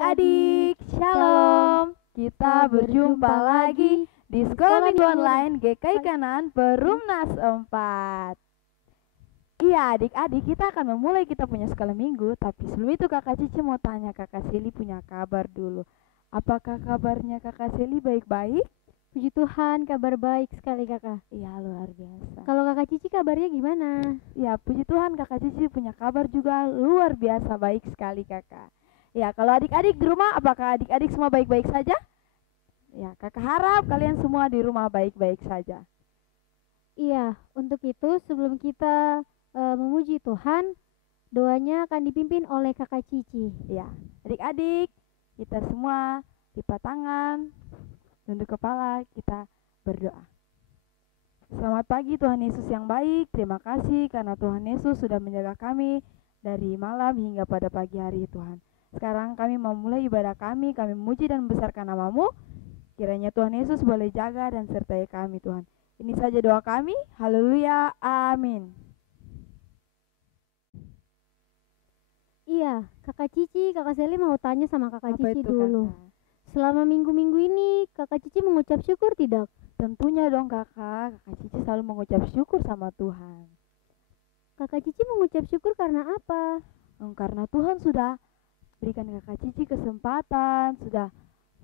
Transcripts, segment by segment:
Adik-adik, shalom. Kita berjumpa lagi di Sekolah Minggu Online GKI Kanan Perumnas 4. Iya adik-adik, kita akan memulai kita punya sekolah minggu. Tapi sebelum itu Kakak Cici mau tanya Kakak Seli punya kabar dulu. Apakah kabarnya Kakak Seli baik-baik? Puji Tuhan, kabar baik sekali kakak. Iya, luar biasa. Kalau kakak Cici kabarnya gimana? Ya, puji Tuhan Kakak Cici punya kabar juga luar biasa baik sekali kakak. Ya, kalau adik-adik di rumah, apakah adik-adik semua baik-baik saja? Ya, kakak harap kalian semua di rumah baik-baik saja. Iya, untuk itu sebelum kita memuji Tuhan, doanya akan dipimpin oleh kakak Cici. Ya, adik-adik, kita semua lipat tangan, tunduk kepala, kita berdoa. Selamat pagi Tuhan Yesus yang baik, terima kasih karena Tuhan Yesus sudah menjaga kami dari malam hingga pada pagi hari Tuhan. Sekarang kami memulai ibadah kami memuji dan membesarkan nama-Mu. Kiranya Tuhan Yesus boleh jaga dan sertai kami Tuhan. Ini saja doa kami, haleluya, amin. Iya, kakak Cici, kakak Seli mau tanya sama kakak Apa Cici itu, dulu. Kakak? Selama minggu-minggu ini kakak Cici mengucap syukur tidak? Tentunya dong kakak Cici selalu mengucap syukur sama Tuhan. Kakak Cici mengucap syukur karena apa? Karena Tuhan sudah berikan kakak Cici kesempatan, sudah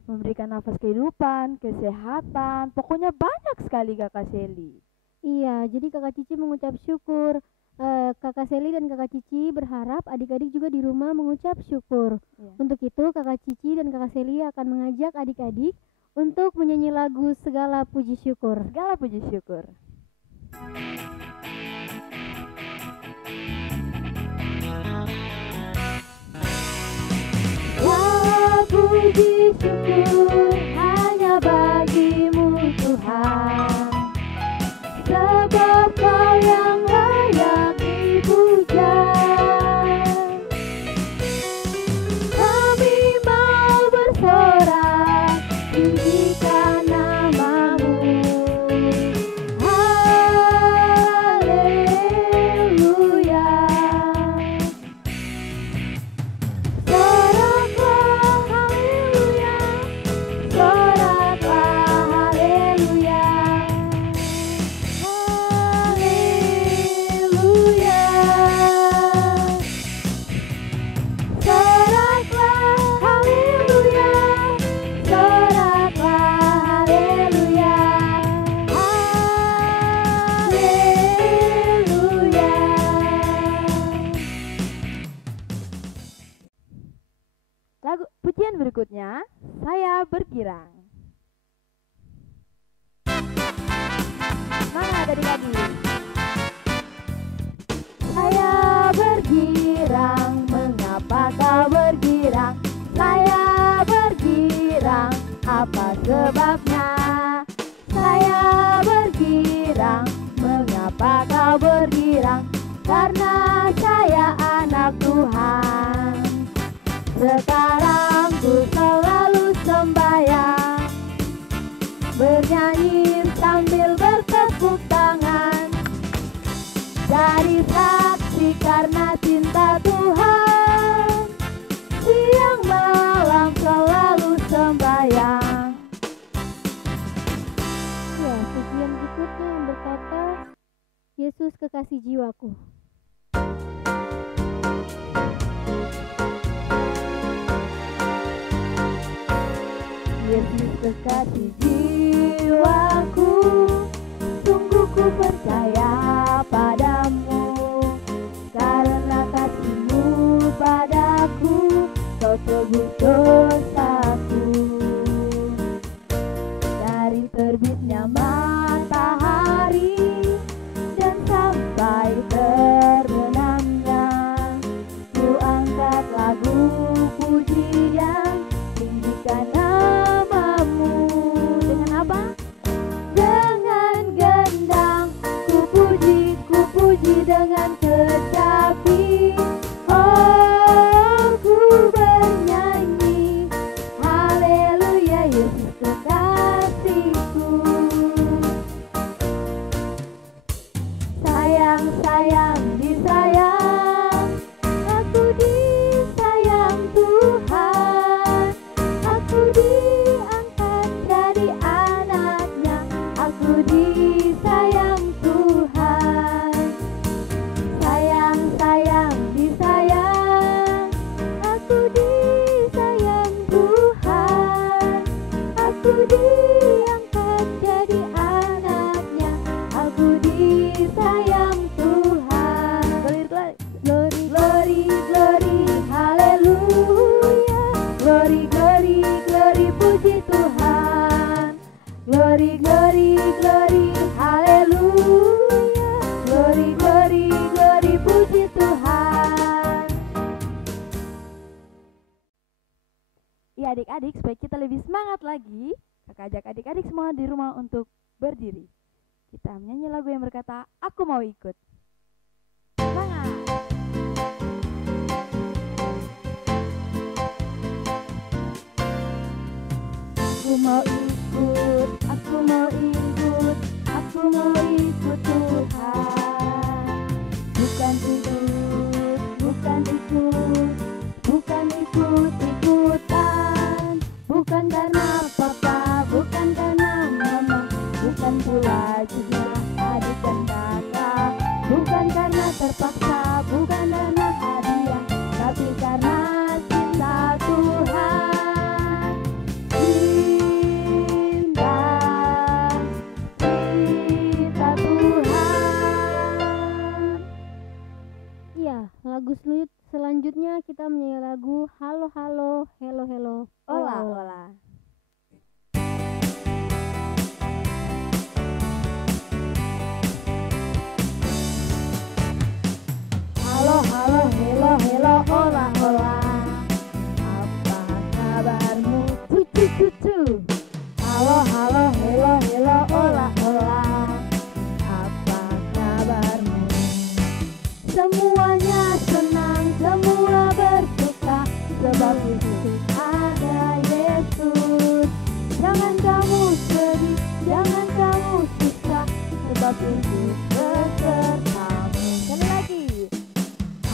memberikan nafas kehidupan, kesehatan, pokoknya banyak sekali kakak Seli. Iya, jadi kakak Cici mengucap syukur. Kakak Seli dan kakak Cici berharap adik-adik juga di rumah mengucap syukur. Ya. Untuk itu kakak Cici dan kakak Seli akan mengajak adik-adik untuk menyanyi lagu Segala Puji Syukur. Segala puji syukur. Puji syukur hanya bagimu Tuhan, sebab Kau yang layak dipuja. Kami mau bersorak tinggikan nama-Mu. Haleluya. Lagu pujian berikutnya, Saya Bergirang. Semangat adik-adik. Saya bergirang, mengapa kau bergirang? Saya bergirang, apa sebabnya? Saya bergirang, mengapa kau bergirang? Karena saya anak Tuhan. Sekarang ku selalu sembahyang, bernyanyi sambil bertepuk tangan, dari saksi karena cinta Tuhan, siang malam selalu sembahyang. Ya, pujian berikutnya yang berkata, Yesus kekasih jiwaku. Yesus kekasih jiwaku, sungguh ku percaya padamu, karena kasih-Mu padaku, Kau tebus dosaku. Dari terbitnya matahari dan sampai terbenamnya, ku angkat lagu pujian, tinggikan nama-Mu. Dengan apa? Dengan gendang ku puji adik-adik, supaya kita lebih semangat lagi, kakak ajak adik-adik semua di rumah untuk berdiri. Kita menyanyi lagu yang berkata, Aku Mau Ikut. Semangat! Aku mau ikut, aku mau ikut, aku mau ikut Tuhan. Bukan ikut, bukan ikut, bukan ikut-ikutan. Bukan karena papa, bukan karena mama, bukan pula juga adik dan kakak. Bukan karena terpaksa, bukan karena hadiah, tapi karena cinta Tuhan. Cinta, cinta Tuhan. Iya, lagu selanjutnya kita menyanyi lagu Halo Halo, Hello Hello, Ola ola. Halo halo, hello hello, ola ola. Apa kabarmu? Cucu cucu. Halo halo, hello hello, ola ola. Apa kabarmu? Semuanya senang, semua bersuka, sebab Yesus ada Yesus. Jangan kamu sedih, jangan kamu susah, sebab Yesus besertamu. Sekali lagi.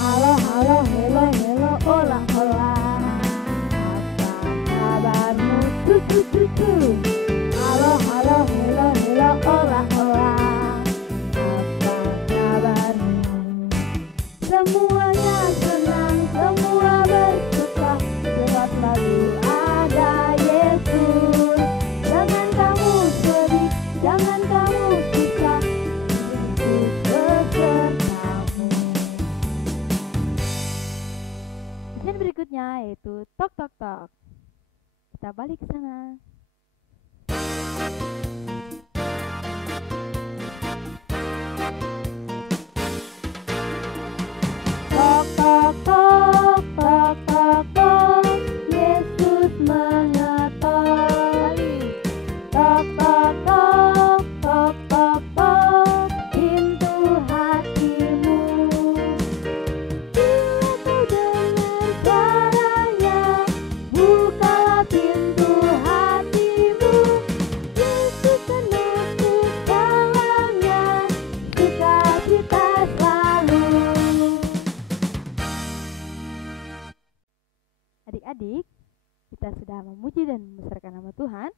Halo halo, hello hello, ola ola. Apa kabarmu? Cucu cucu. Halo halo, hello hello, ola ola. Apa kabarmu? Semuanya senang, semua bersuka, sebab lagu ada Yesus. Jangan kamu sedih, jangan kamu susah, Yesus besertamu. Dan berikutnya yaitu tok tok tok. Kita balik ke sana. Tok tok tok, tok tok tok, Yesus mengetok. Tok tok tok, tok tok tok, pintu hatimu. Bila kau dengar suaranya, bukalah pintu hatimu. Yesus menutup dalamnya, sukacita selalu. Adik-adik, kita sudah memuji dan membesarkan nama Tuhan.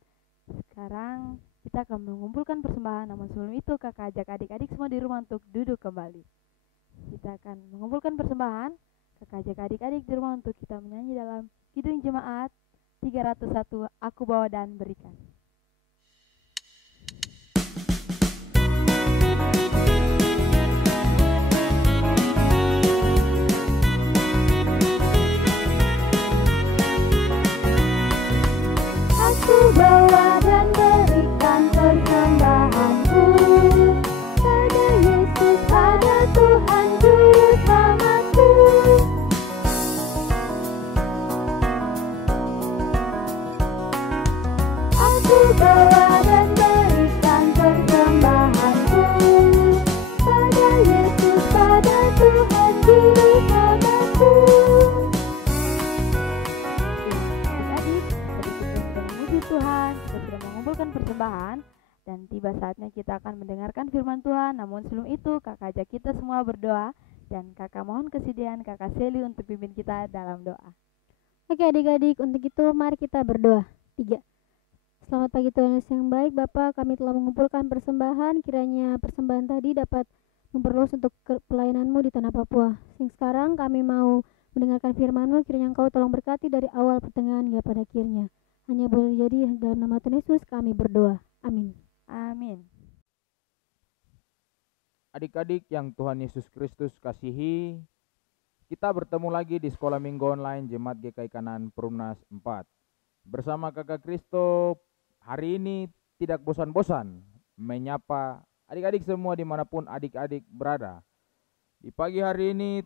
Sekarang kita akan mengumpulkan persembahan, namun sebelum itu kakak ajak adik-adik semua di rumah untuk duduk kembali. Kita akan mengumpulkan persembahan, kakak ajak adik-adik di rumah untuk kita menyanyi dalam Kidung Jemaat 301, Aku Bawa dan Berikan. Aku bawa dan berikan persembahanku pada Yesus, pada Tuhan Juru Selamatku. Aku bawa dan berikan persembahanku pada Yesus, pada Tuhan Juru Selamatku. Adik-adik, tadi kita sudah memuji Tuhan, kita sudah mengumpulkan persembahan, dan tiba saatnya kita akan mendengarkan firman Tuhan. Namun sebelum itu, kakak ajak kita semua berdoa, dan kakak mohon kesediaan kakak Seli untuk pimpin kita dalam doa. Oke adik-adik, untuk itu mari kita berdoa. 3. Selamat pagi Tuhan Yesus yang baik, Bapak, kami telah mengumpulkan persembahan, kiranya persembahan tadi dapat memperluas untuk pelayanan-Mu di tanah Papua. Sekarang kami mau mendengarkan firman-Mu, kiranya Engkau tolong berkati dari awal, pertengahan, hingga pada akhirnya. Hanya boleh jadi dalam nama Tuhan Yesus kami berdoa. Amin. Amin. Adik-adik yang Tuhan Yesus Kristus kasihi, kita bertemu lagi di Sekolah Minggu Online Jemaat GKI Kanan Perumnas 4. Bersama Kakak Kristo, hari ini tidak bosan-bosan menyapa adik-adik semua dimanapun adik-adik berada. Di pagi hari ini,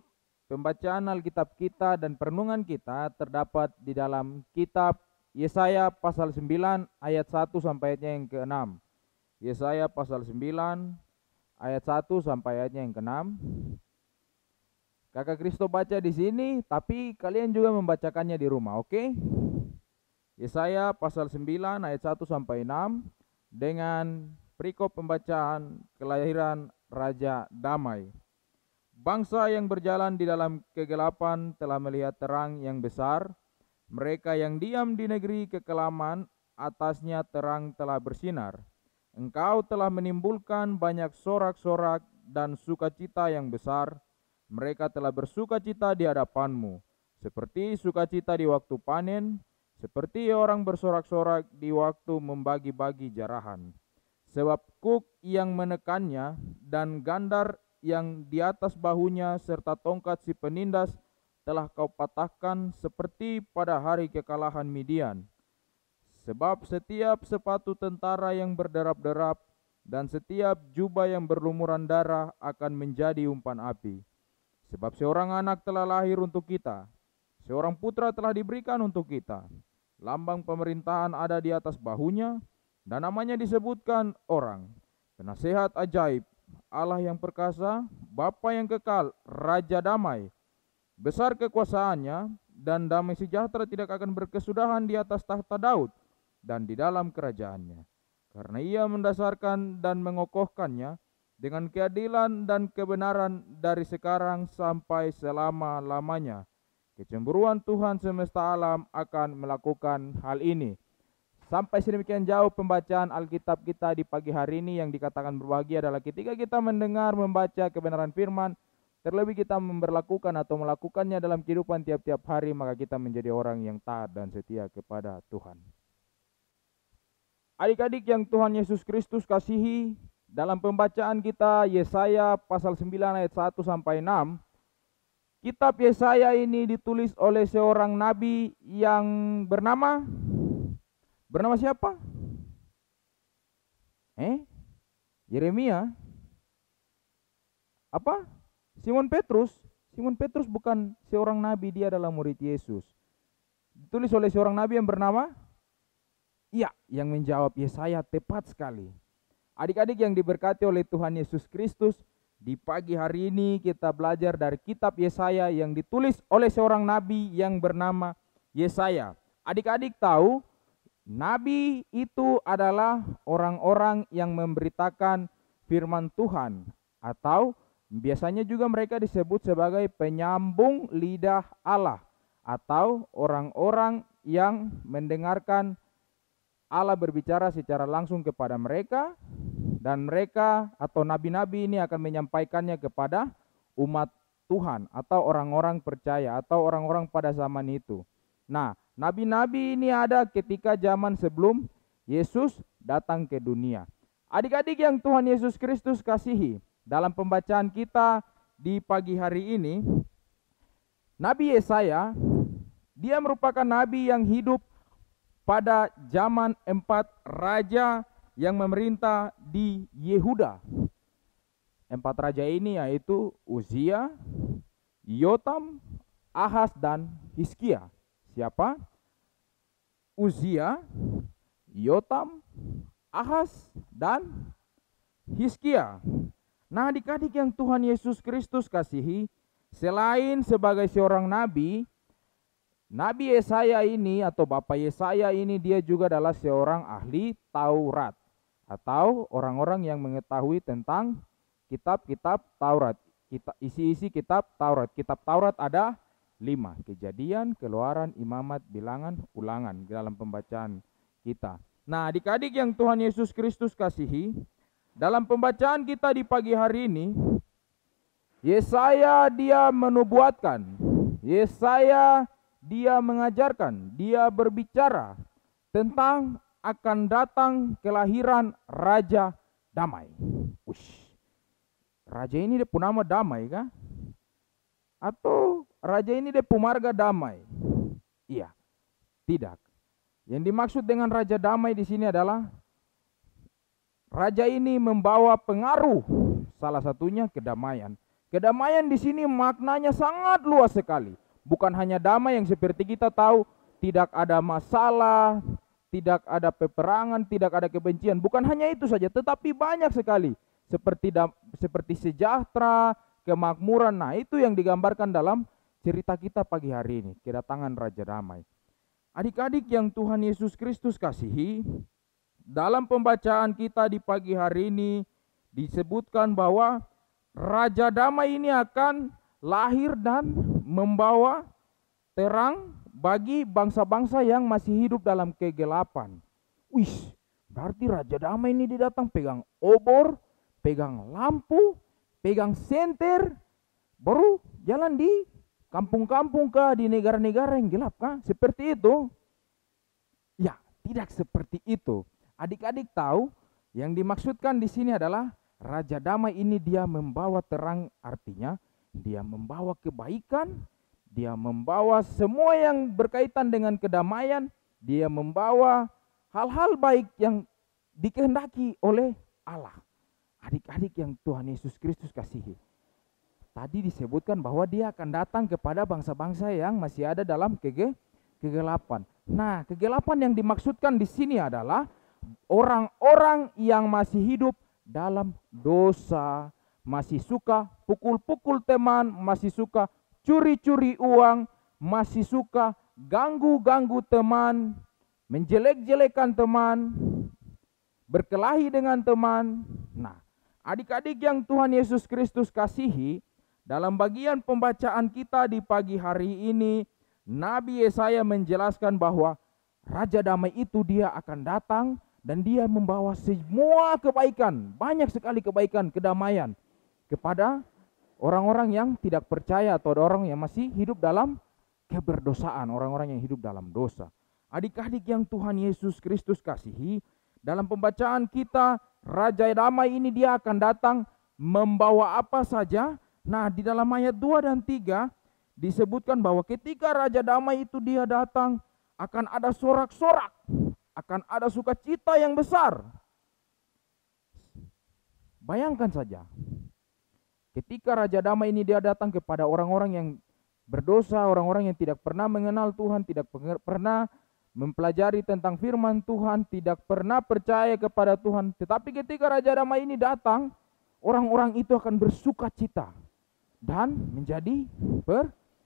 pembacaan Alkitab kita dan perenungan kita terdapat di dalam kitab Yesaya pasal 9 ayat 1 sampai ayatnya yang ke-6. Yesaya pasal 9 ayat 1 sampai ayatnya yang ke-6. Kakak Kristo baca di sini, tapi kalian juga membacakannya di rumah, oke? Yesaya pasal 9 ayat 1 sampai 6 dengan perikop pembacaan kelahiran Raja Damai. Bangsa yang berjalan di dalam kegelapan telah melihat terang yang besar. Mereka yang diam di negeri kekelaman, atasnya terang telah bersinar. Engkau telah menimbulkan banyak sorak-sorak dan sukacita yang besar. Mereka telah bersukacita di hadapanmu, seperti sukacita di waktu panen, seperti orang bersorak-sorak di waktu membagi-bagi jarahan. Sebab kuk yang menekannya dan gandar yang di atas bahunya serta tongkat si penindas telah kau patahkan seperti pada hari kekalahan Midian. Sebab setiap sepatu tentara yang berderap-derap dan setiap jubah yang berlumuran darah akan menjadi umpan api. Sebab seorang anak telah lahir untuk kita, seorang putra telah diberikan untuk kita. Lambang pemerintahan ada di atas bahunya, dan namanya disebutkan orang, Penasehat ajaib, Allah yang perkasa, Bapa yang kekal, Raja damai. Besar kekuasaannya, dan damai sejahtera tidak akan berkesudahan di atas tahta Daud dan di dalam kerajaannya. Karena ia mendasarkan dan mengokohkannya dengan keadilan dan kebenaran dari sekarang sampai selama-lamanya. Kecemburuan Tuhan semesta alam akan melakukan hal ini. Sampai sedemikian jauh pembacaan Alkitab kita di pagi hari ini. Yang dikatakan berbahagia adalah ketika kita mendengar, membaca kebenaran firman, terlebih kita memperlakukan atau melakukannya dalam kehidupan tiap-tiap hari, maka kita menjadi orang yang taat dan setia kepada Tuhan. Adik-adik yang Tuhan Yesus Kristus kasihi, dalam pembacaan kita Yesaya pasal 9 ayat 1 sampai 6, kitab Yesaya ini ditulis oleh seorang nabi yang bernama siapa? Yeremia? Apa? Simon Petrus? Simon Petrus bukan seorang nabi, dia adalah murid Yesus. Ditulis oleh seorang nabi yang bernama? Iya, yang menjawab Yesaya tepat sekali. Adik-adik yang diberkati oleh Tuhan Yesus Kristus, di pagi hari ini kita belajar dari kitab Yesaya yang ditulis oleh seorang nabi yang bernama Yesaya. Adik-adik tahu, nabi itu adalah orang-orang yang memberitakan firman Tuhan, atau biasanya juga mereka disebut sebagai penyambung lidah Allah, atau orang-orang yang mendengarkan Allah berbicara secara langsung kepada mereka, dan mereka atau nabi-nabi ini akan menyampaikannya kepada umat Tuhan atau orang-orang percaya atau orang-orang pada zaman itu. Nah, nabi-nabi ini ada ketika zaman sebelum Yesus datang ke dunia. Adik-adik yang Tuhan Yesus Kristus kasihi, dalam pembacaan kita di pagi hari ini, Nabi Yesaya, dia merupakan nabi yang hidup pada zaman 4 raja yang memerintah di Yehuda. 4 raja ini yaitu Uzia, Yotam, Ahaz, dan Hizkia. Siapa? Uzia, Yotam, Ahaz, dan Hizkia. Nah, adik-adik yang Tuhan Yesus Kristus kasihi, selain sebagai seorang nabi, Nabi Yesaya ini atau Bapak Yesaya ini dia juga adalah seorang ahli Taurat atau orang-orang yang mengetahui tentang kitab-kitab Taurat, isi-isi kitab Taurat. Kitab Taurat ada 5, Kejadian, Keluaran, Imamat, Bilangan, Ulangan dalam pembacaan kita. Nah, adik-adik yang Tuhan Yesus Kristus kasihi, dalam pembacaan kita di pagi hari ini, Yesaya dia menubuatkan, Yesaya dia mengajarkan, dia berbicara tentang akan datang kelahiran Raja Damai. Raja ini dia punya nama Damai kah? Atau raja ini dia pumarga damai? Iya, tidak. Yang dimaksud dengan Raja Damai di sini adalah raja ini membawa pengaruh, salah satunya kedamaian. Kedamaian di sini maknanya sangat luas sekali. Bukan hanya damai yang seperti kita tahu, tidak ada masalah, tidak ada peperangan, tidak ada kebencian. Bukan hanya itu saja, tetapi banyak sekali seperti sejahtera, kemakmuran. Nah, itu yang digambarkan dalam cerita kita pagi hari ini, kedatangan Raja Damai. Adik-adik yang Tuhan Yesus Kristus kasihi, dalam pembacaan kita di pagi hari ini disebutkan bahwa Raja Damai ini akan lahir dan membawa terang bagi bangsa-bangsa yang masih hidup dalam kegelapan. Wih, berarti Raja Damai ini dia datang pegang obor, pegang lampu, pegang senter, baru jalan di kampung-kampung kah, di negara-negara yang gelap kah? Seperti itu? Ya, tidak seperti itu. Adik-adik tahu yang dimaksudkan di sini adalah Raja Damai ini dia membawa terang, artinya dia membawa kebaikan, dia membawa semua yang berkaitan dengan kedamaian, dia membawa hal-hal baik yang dikehendaki oleh Allah. Adik-adik yang Tuhan Yesus Kristus kasihi, tadi disebutkan bahwa dia akan datang kepada bangsa-bangsa yang masih ada dalam kegelapan. Nah, kegelapan yang dimaksudkan di sini adalah orang-orang yang masih hidup dalam dosa, masih suka pukul-pukul teman, masih suka curi-curi uang, masih suka ganggu-ganggu teman, menjelek-jelekan teman, berkelahi dengan teman. Nah, adik-adik yang Tuhan Yesus Kristus kasihi, dalam bagian pembacaan kita di pagi hari ini, Nabi Yesaya menjelaskan bahwa Raja Damai itu dia akan datang dan dia membawa semua kebaikan, banyak sekali kebaikan, kedamaian kepada orang-orang yang tidak percaya atau orang yang masih hidup dalam keberdosaan, orang-orang yang hidup dalam dosa. Adik-adik yang Tuhan Yesus Kristus kasihi, dalam pembacaan kita Raja Damai ini dia akan datang membawa apa saja. Nah, di dalam ayat 2 dan 3 disebutkan bahwa ketika Raja Damai itu dia datang, akan ada sorak-sorak, akan ada sukacita yang besar. Bayangkan saja, ketika Raja Damai ini dia datang kepada orang-orang yang berdosa, orang-orang yang tidak pernah mengenal Tuhan, tidak pernah mempelajari tentang firman Tuhan, tidak pernah percaya kepada Tuhan. Tetapi ketika Raja Damai ini datang, orang-orang itu akan bersukacita dan menjadi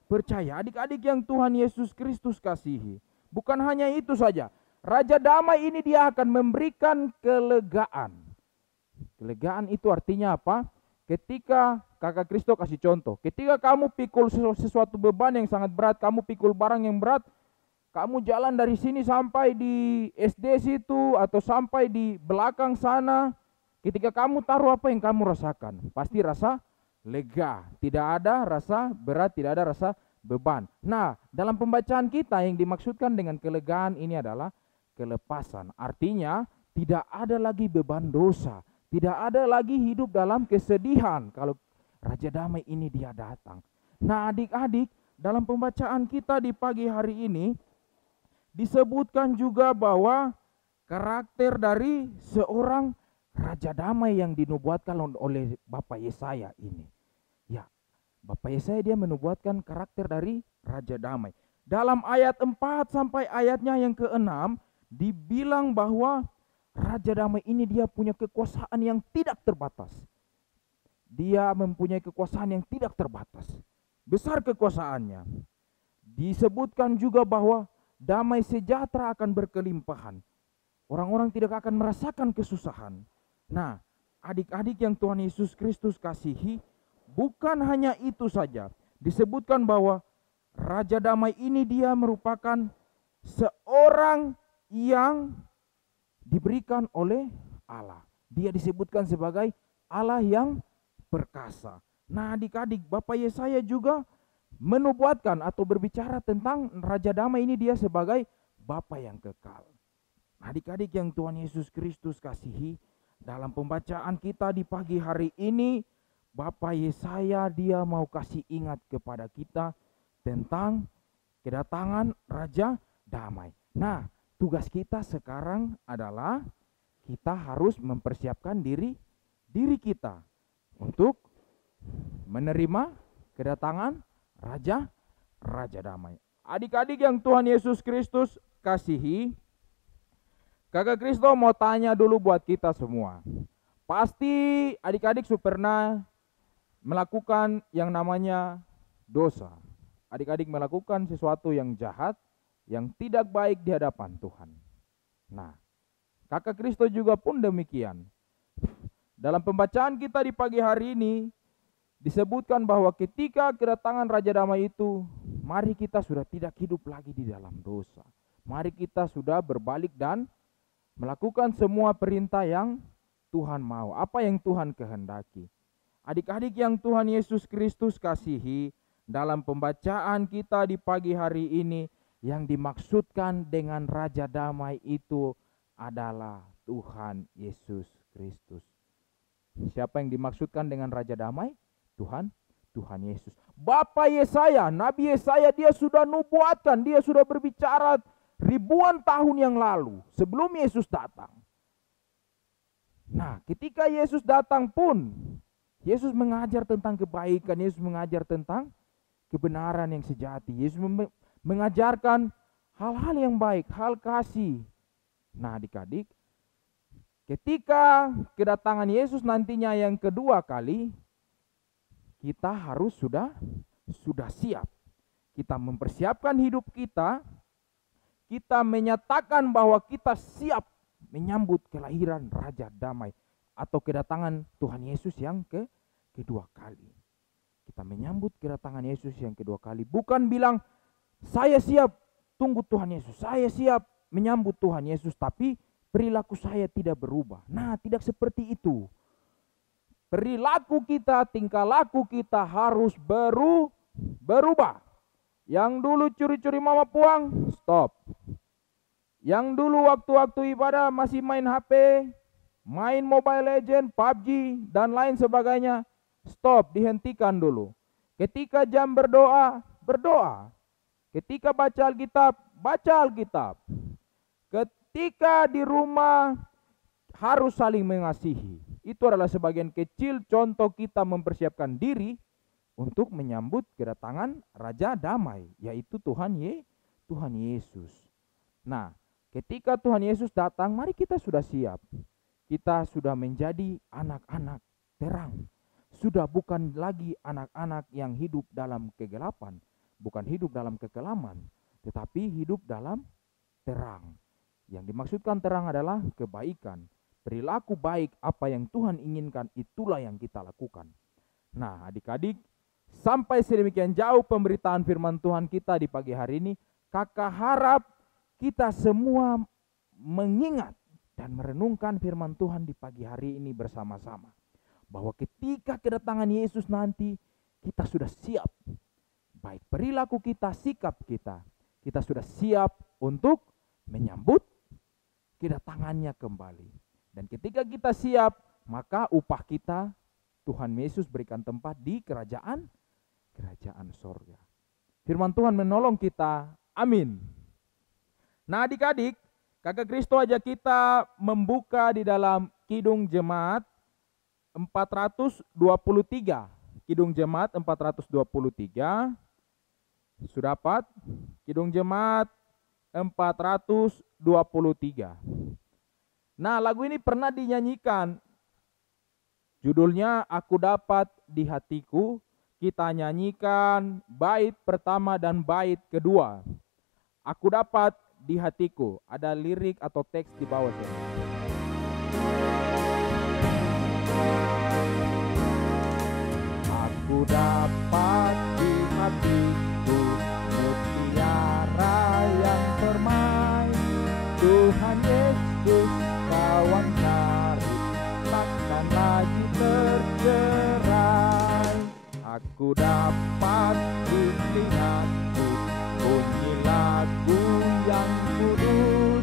percaya. Adik-adik yang Tuhan Yesus Kristus kasihi, bukan hanya itu saja, Raja Damai ini dia akan memberikan kelegaan. Kelegaan itu artinya apa? Ketika kakak Kristo kasih contoh, ketika kamu pikul sesuatu beban yang sangat berat, kamu pikul barang yang berat, kamu jalan dari sini sampai di SD situ atau sampai di belakang sana, ketika kamu taruh apa yang kamu rasakan? Pasti rasa lega, tidak ada rasa berat, tidak ada rasa beban. Nah, dalam pembacaan kita yang dimaksudkan dengan kelegaan ini adalah kelepasan. Artinya tidak ada lagi beban dosa, tidak ada lagi hidup dalam kesedihan kalau Raja Damai ini dia datang. Nah, adik-adik, dalam pembacaan kita di pagi hari ini disebutkan juga bahwa karakter dari seorang Raja Damai yang dinubuatkan oleh Bapak Yesaya ini. Ya, Bapak Yesaya dia menubuatkan karakter dari Raja Damai. Dalam ayat 4 sampai ayatnya yang ke-6 dibilang bahwa Raja Damai ini dia punya kekuasaan yang tidak terbatas. Dia mempunyai kekuasaan yang tidak terbatas. Besar kekuasaannya. Disebutkan juga bahwa damai sejahtera akan berkelimpahan. Orang-orang tidak akan merasakan kesusahan. Nah, adik-adik yang Tuhan Yesus Kristus kasihi, bukan hanya itu saja. Disebutkan bahwa Raja Damai ini dia merupakan seorang yang diberikan oleh Allah. Dia disebutkan sebagai Allah yang perkasa. Nah, adik-adik, Bapak Yesaya juga menubuatkan atau berbicara tentang Raja Damai ini dia sebagai Bapa yang kekal. Adik-adik yang Tuhan Yesus Kristus kasihi, dalam pembacaan kita di pagi hari ini, Bapak Yesaya dia mau kasih ingat kepada kita tentang kedatangan Raja Damai. Nah, tugas kita sekarang adalah kita harus mempersiapkan diri kita untuk menerima kedatangan Raja Damai. Adik-adik yang Tuhan Yesus Kristus kasihi, Kakak Kristo mau tanya dulu buat kita semua. Pasti adik-adik sudah pernah melakukan yang namanya dosa. Adik-adik melakukan sesuatu yang jahat, yang tidak baik di hadapan Tuhan. Nah, Kakak Kristo juga pun demikian. Dalam pembacaan kita di pagi hari ini, disebutkan bahwa ketika kedatangan Raja Damai itu, mari kita sudah tidak hidup lagi di dalam dosa. Mari kita sudah berbalik dan melakukan semua perintah yang Tuhan mau, apa yang Tuhan kehendaki. Adik-adik yang Tuhan Yesus Kristus kasihi, dalam pembacaan kita di pagi hari ini, yang dimaksudkan dengan Raja Damai itu adalah Tuhan Yesus Kristus. Siapa yang dimaksudkan dengan Raja Damai? Tuhan Yesus. Bapak Yesaya, Nabi Yesaya, dia sudah nubuatkan, dia sudah berbicara ribuan tahun yang lalu sebelum Yesus datang. Nah, ketika Yesus datang pun, Yesus mengajar tentang kebaikan, Yesus mengajar tentang kebenaran yang sejati. Yesus mengajarkan hal-hal yang baik, hal kasih. Nah, adik-adik, ketika kedatangan Yesus nantinya yang kedua kali, kita harus sudah siap. Kita mempersiapkan hidup kita menyatakan bahwa kita siap menyambut kelahiran Raja Damai atau kedatangan Tuhan Yesus yang kedua kali. Kita menyambut kedatangan Yesus yang kedua kali, bukan bilang saya siap tunggu Tuhan Yesus, saya siap menyambut Tuhan Yesus, tapi perilaku saya tidak berubah. Nah, tidak seperti itu. Perilaku kita, tingkah laku kita harus berubah. Yang dulu curi-curi mama puang, stop. Yang dulu waktu-waktu ibadah masih main HP, main Mobile Legend, PUBG, dan lain sebagainya, stop, dihentikan dulu. Ketika jam berdoa, berdoa. Ketika baca Alkitab, baca Alkitab. Ketika di rumah, harus saling mengasihi. Itu adalah sebagian kecil contoh kita mempersiapkan diri untuk menyambut kedatangan Raja Damai, yaitu Tuhan Yesus. Nah, ketika Tuhan Yesus datang, mari kita sudah siap. Kita sudah menjadi anak-anak terang. Sudah bukan lagi anak-anak yang hidup dalam kegelapan, bukan hidup dalam kekelaman, tetapi hidup dalam terang. Yang dimaksudkan terang adalah kebaikan. Perilaku baik, apa yang Tuhan inginkan, itulah yang kita lakukan. Nah, adik-adik, sampai sedemikian jauh pemberitaan firman Tuhan kita di pagi hari ini, kakak harap kita semua mengingat dan merenungkan firman Tuhan di pagi hari ini bersama-sama. Bahwa ketika kedatangan Yesus nanti, kita sudah siap. Baik perilaku kita, sikap kita sudah siap untuk menyambut kedatangannya kembali. Dan ketika kita siap, maka upah kita Tuhan Yesus berikan tempat di kerajaan sorga. Firman Tuhan menolong kita. Amin. Nah, adik-adik, kakak Kristo ajak kita membuka di dalam Kidung Jemaat 423. Kidung Jemaat 423. Sudah dapat? Kidung Jemaat 423. Nah, lagu ini pernah dinyanyikan. Judulnya Aku Dapat di Hatiku. Kita nyanyikan bait pertama dan bait kedua. Aku dapat di hatiku. Ada lirik atau teks di bawah sini. Aku dapat di hatiku mutiara yang permai. Tuhan Yesus kawan karib, takkan lagi tercerai. Aku dapat di telingaku bunyi lagu yang kudus,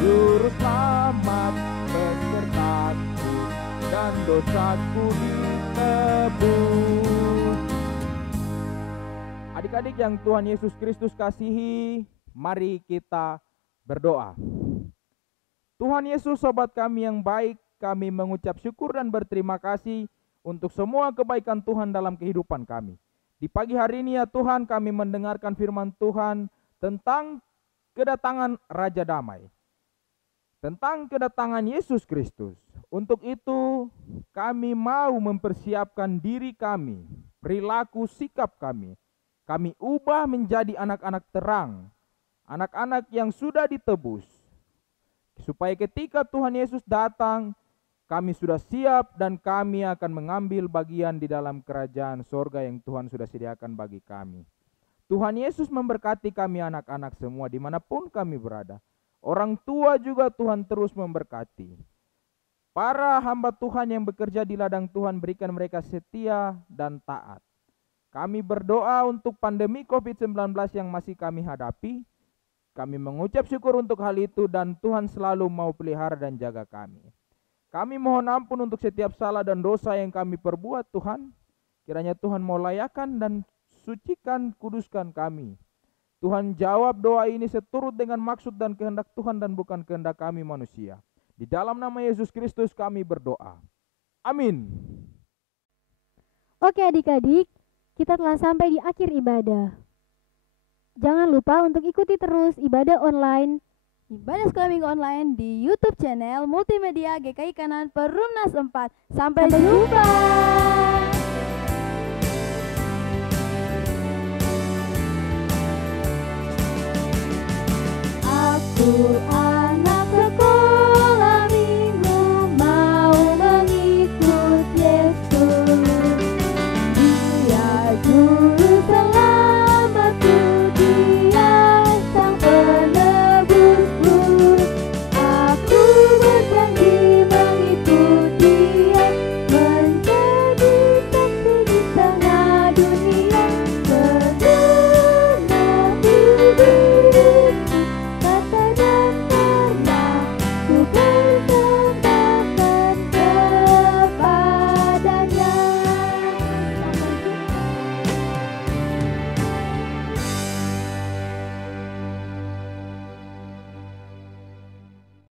juru selamat besertaku dan dosaku ditebus. Adik-adik yang Tuhan Yesus Kristus kasihi, mari kita berdoa. Tuhan Yesus, sobat kami yang baik, kami mengucap syukur dan berterima kasih untuk semua kebaikan Tuhan dalam kehidupan kami. Di pagi hari ini ya Tuhan, kami mendengarkan firman Tuhan tentang kedatangan Raja Damai, tentang kedatangan Yesus Kristus. Untuk itu kami mau mempersiapkan diri kami, perilaku sikap kami. Kami ubah menjadi anak-anak terang, anak-anak yang sudah ditebus, supaya ketika Tuhan Yesus datang, kami sudah siap dan kami akan mengambil bagian di dalam kerajaan sorga yang Tuhan sudah sediakan bagi kami. Tuhan Yesus memberkati kami anak-anak semua dimanapun kami berada. Orang tua juga Tuhan terus memberkati. Para hamba Tuhan yang bekerja di ladang Tuhan, berikan mereka setia dan taat. Kami berdoa untuk pandemi COVID-19 yang masih kami hadapi. Kami mengucap syukur untuk hal itu dan Tuhan selalu mau pelihara dan jaga kami. Kami mohon ampun untuk setiap salah dan dosa yang kami perbuat Tuhan. Kiranya Tuhan mau layakan dan sucikan, kuduskan kami. Tuhan jawab doa ini seturut dengan maksud dan kehendak Tuhan dan bukan kehendak kami manusia. Di dalam nama Yesus Kristus kami berdoa. Amin. Oke adik-adik, kita telah sampai di akhir ibadah. Jangan lupa untuk ikuti terus ibadah online Ibadah Sekolah Minggu Online di YouTube channel Multimedia GKI Kanan Perumnas 4. Sampai jumpa. Aku